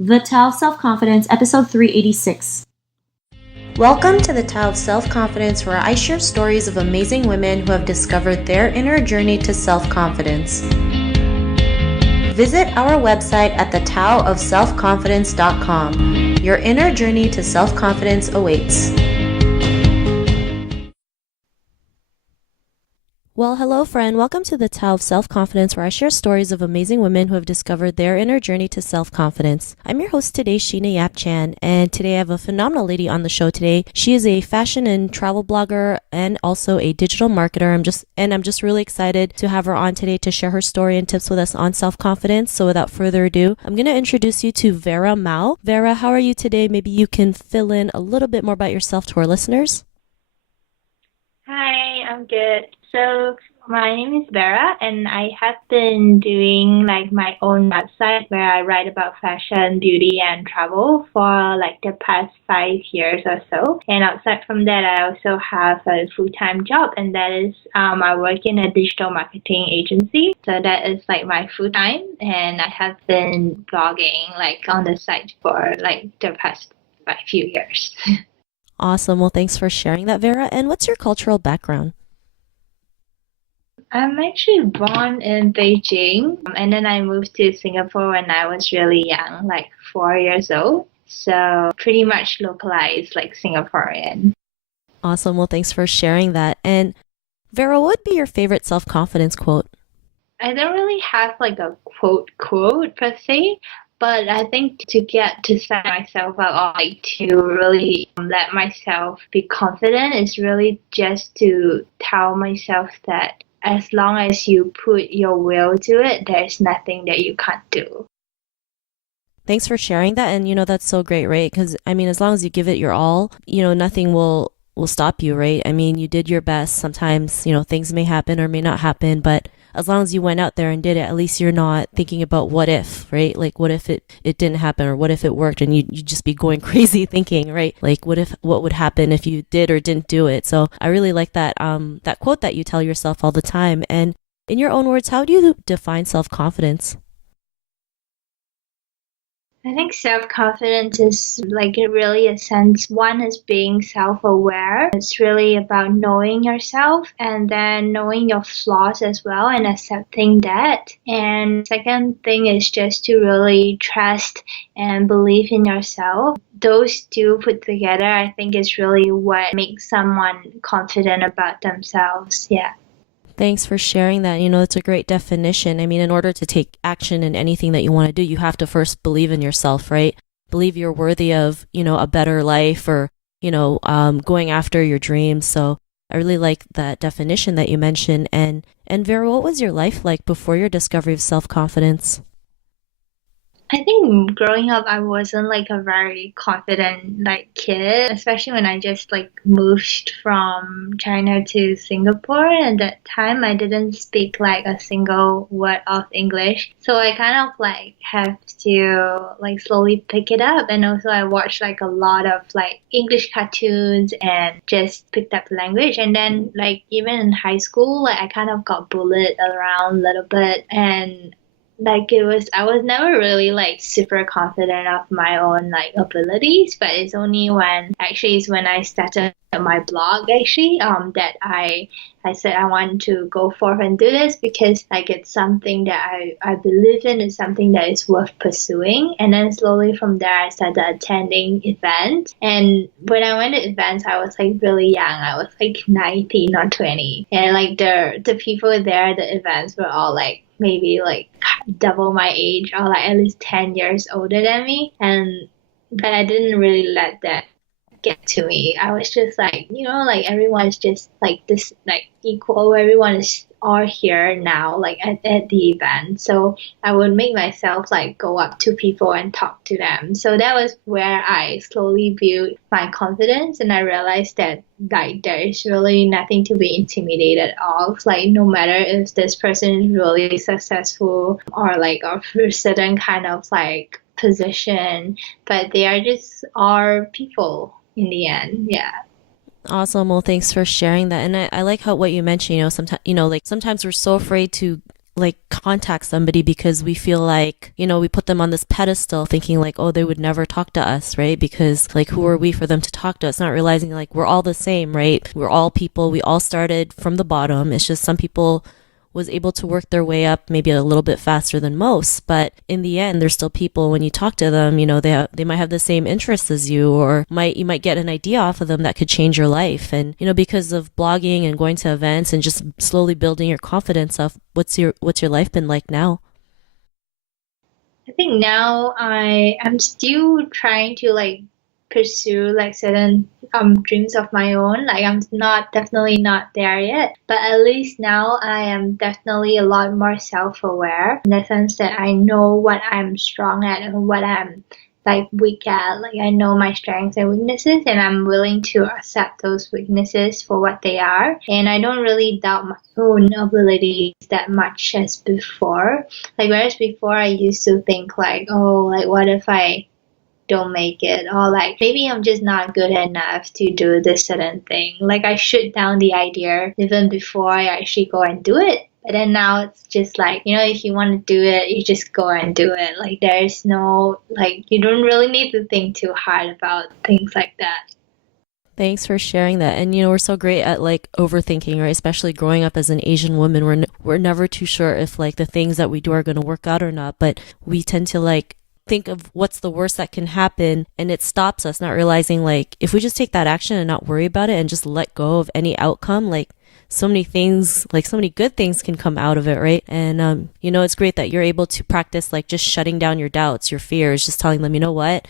The Tao of Self-Confidence, episode 386. Welcome to the Tao of Self-Confidence, where I share stories of amazing women who have discovered their inner journey to self-confidence. Visit our website at thetaoofselfconfidence.com. Your inner journey to self-confidence awaits. Well, hello, friend. Welcome to the Tao of Self-Confidence, where I share stories of amazing women who have discovered their inner journey to self-confidence. I'm your host today, Sheena Yap Chan, and today I have a phenomenal lady on the show today. She is a fashion and travel blogger and also a digital marketer. I'm just really excited to have her on today to share her story and tips with us on self-confidence. So without further ado, I'm going to introduce you to Vera Mao. Vera, how are you today? Maybe you can fill in a little bit more about yourself to our listeners. Hi, I'm good. So my name is Vera, and I have been doing my own website where I write about fashion, beauty, and travel for the past 5 years or so. And outside from that, I also have a full-time job, and that is I work in a digital marketing agency. So that is my full-time, and I have been blogging on the site for the past few years. Awesome. Well, thanks for sharing that, Vera. And what's your cultural background? I'm actually born in Beijing, and then I moved to Singapore when I was really young, 4 years old. So pretty much localized, Singaporean. Awesome. Well, thanks for sharing that. And Vera, what would be your favorite self-confidence quote? I don't really have a quote per se, but I think to get to set myself up or to really let myself be confident is really just to tell myself that as long as you put your will to it, there's nothing that you can't do. Thanks for sharing that. And, that's so great, right? Because, as long as you give it your all, nothing will stop you, right? You did your best. Sometimes, things may happen or may not happen, but as long as you went out there and did it, at least you're not thinking about what if, right? Like, what if it didn't happen, or what if it worked, and you'd just be going crazy thinking, right? Like, what would happen if you did or didn't do it? So I really like that quote that you tell yourself all the time. And in your own words, how do you define self-confidence? I think self-confidence is really a sense. One is being self-aware. It's really about knowing yourself and then knowing your flaws as well and accepting that. And second thing is just to really trust and believe in yourself. Those two put together, I think, is really what makes someone confident about themselves. Yeah. Thanks for sharing that. It's a great definition. In order to take action in anything that you want to do, you have to first believe in yourself, right? Believe you're worthy of, a better life, or, going after your dreams. So I really like that definition that you mentioned. And Vera, what was your life like before your discovery of self-confidence? I think growing up, I wasn't a very confident kid, especially when I just moved from China to Singapore. And at that time, I didn't speak a single word of English, so I kind of have to slowly pick it up. And also, I watched a lot of English cartoons and just picked up the language. And then even in high school, I kind of got bullied around a little bit, and I was never really super confident of my own abilities, but it's only when I started my blog that I said I want to go forth and do this because it's something that I believe in, it's something that is worth pursuing. And then slowly from there I started attending events, and when I went to events I was really young. I was 19 or 20, and the people there at the events were all maybe double my age or at least 10 years older than me, and but I didn't really let that get to me. I was just everyone is just this equal. Everyone is all here now at the event. So I would make myself go up to people and talk to them. So that was where I slowly built my confidence, and I realized that there is really nothing to be intimidated of. No matter if this person is really successful or of a certain kind of position, but they are just our people in the end. Yeah. Awesome. Well, thanks for sharing that. And I like how what you mentioned, sometimes we're so afraid to like contact somebody because we feel like, we put them on this pedestal thinking like, oh, they would never talk to us, right? Because like, who are we for them to talk to us? Not realizing like we're all the same, right? We're all people. We all started from the bottom. It's just some people was able to work their way up maybe a little bit faster than most, but in the end they're still people. When you talk to them, they might have the same interests as you, or you might get an idea off of them that could change your life. And because of blogging and going to events and just slowly building your confidence up, what's your life been like now? I think now I'm still trying to like pursue like certain dreams of my own. Like I'm not definitely not there yet, but at least now I am definitely a lot more self-aware in the sense that I know what I'm strong at and what I'm like weak at. Like I know my strengths and weaknesses, and I'm willing to accept those weaknesses for what they are. And I don't really doubt my own abilities that much as before. Like whereas before I used to think like, oh, like what if I don't make it, or like maybe I'm just not good enough to do this certain thing. Like I shoot down the idea even before I actually go and do it. But then now it's just like, if you want to do it, you just go and do it. Like there's no, like you don't really need to think too hard about things like that. Thanks for sharing that. And we're so great at like overthinking, right? Especially growing up as an Asian woman, we're never too sure if like the things that we do are going to work out or not, but we tend to like think of what's the worst that can happen, and it stops us, not realizing like if we just take that action and not worry about it and just let go of any outcome, like so many things, like so many good things can come out of it, right? And it's great that you're able to practice like just shutting down your doubts, your fears, just telling them, what,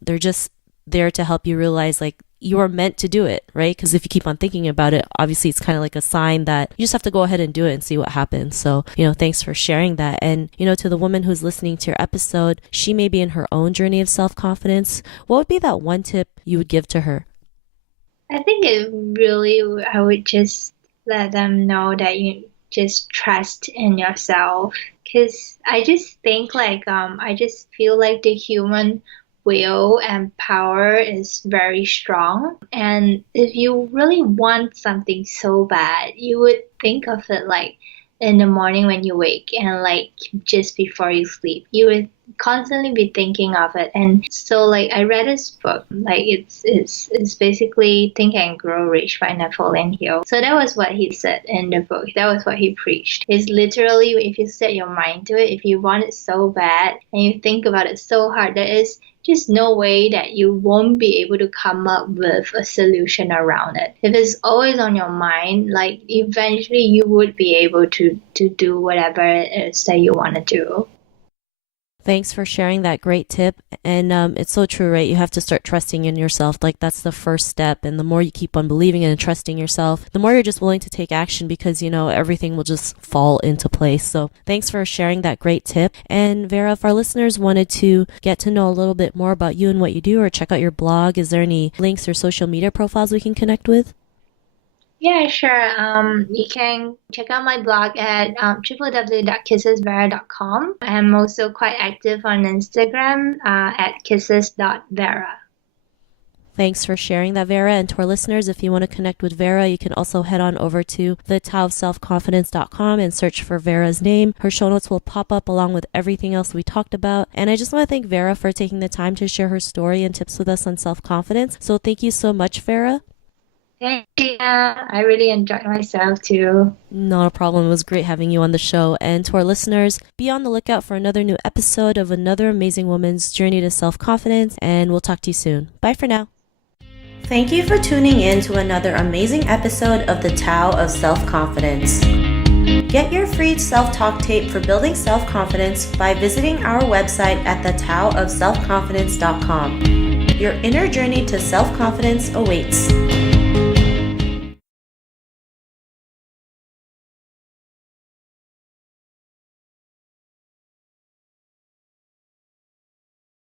they're just there to help you realize like you are meant to do it, right? Because if you keep on thinking about it, obviously it's kind of like a sign that you just have to go ahead and do it and see what happens. So, thanks for sharing that. And, to the woman who's listening to your episode, she may be in her own journey of self-confidence. What would be that one tip you would give to her? I think I would just let them know that you just trust in yourself. Because I just think like, I just feel like the human will and power is very strong. And if you really want something so bad, you would think of it like in the morning when you wake and like just before you sleep. You would constantly be thinking of it. And so like I read this book, like it's basically Think and Grow Rich by Napoleon Hill. So that was what he said in the book. That was what he preached. It's literally if you set your mind to it, if you want it so bad and you think about it so hard, there is just no way that you won't be able to come up with a solution around it. If it's always on your mind, like eventually you would be able to do whatever it is that you want to do. Thanks for sharing that great tip. And it's so true, right? You have to start trusting in yourself. Like that's the first step. And the more you keep on believing and trusting yourself, the more you're just willing to take action because, everything will just fall into place. So thanks for sharing that great tip. And Vera, if our listeners wanted to get to know a little bit more about you and what you do or check out your blog, is there any links or social media profiles we can connect with? Yeah, sure. You can check out my blog at www.kissesvera.com. I'm also quite active on Instagram at kisses.vera. Thanks for sharing that, Vera. And to our listeners, if you want to connect with Vera, you can also head on over to thetaoofselfconfidence.com and search for Vera's name. Her show notes will pop up along with everything else we talked about. And I just want to thank Vera for taking the time to share her story and tips with us on self-confidence. So thank you so much, Vera. Thank you. I really enjoyed myself too. Not a problem. It was great having you on the show. And to our listeners, be on the lookout for another new episode of another amazing woman's journey to self-confidence. And we'll talk to you soon. Bye for now. Thank you for tuning in to another amazing episode of the Tao of Self-Confidence. Get your free self-talk tape for building self-confidence by visiting our website at thetaoofselfconfidence.com. Your inner journey to self-confidence awaits.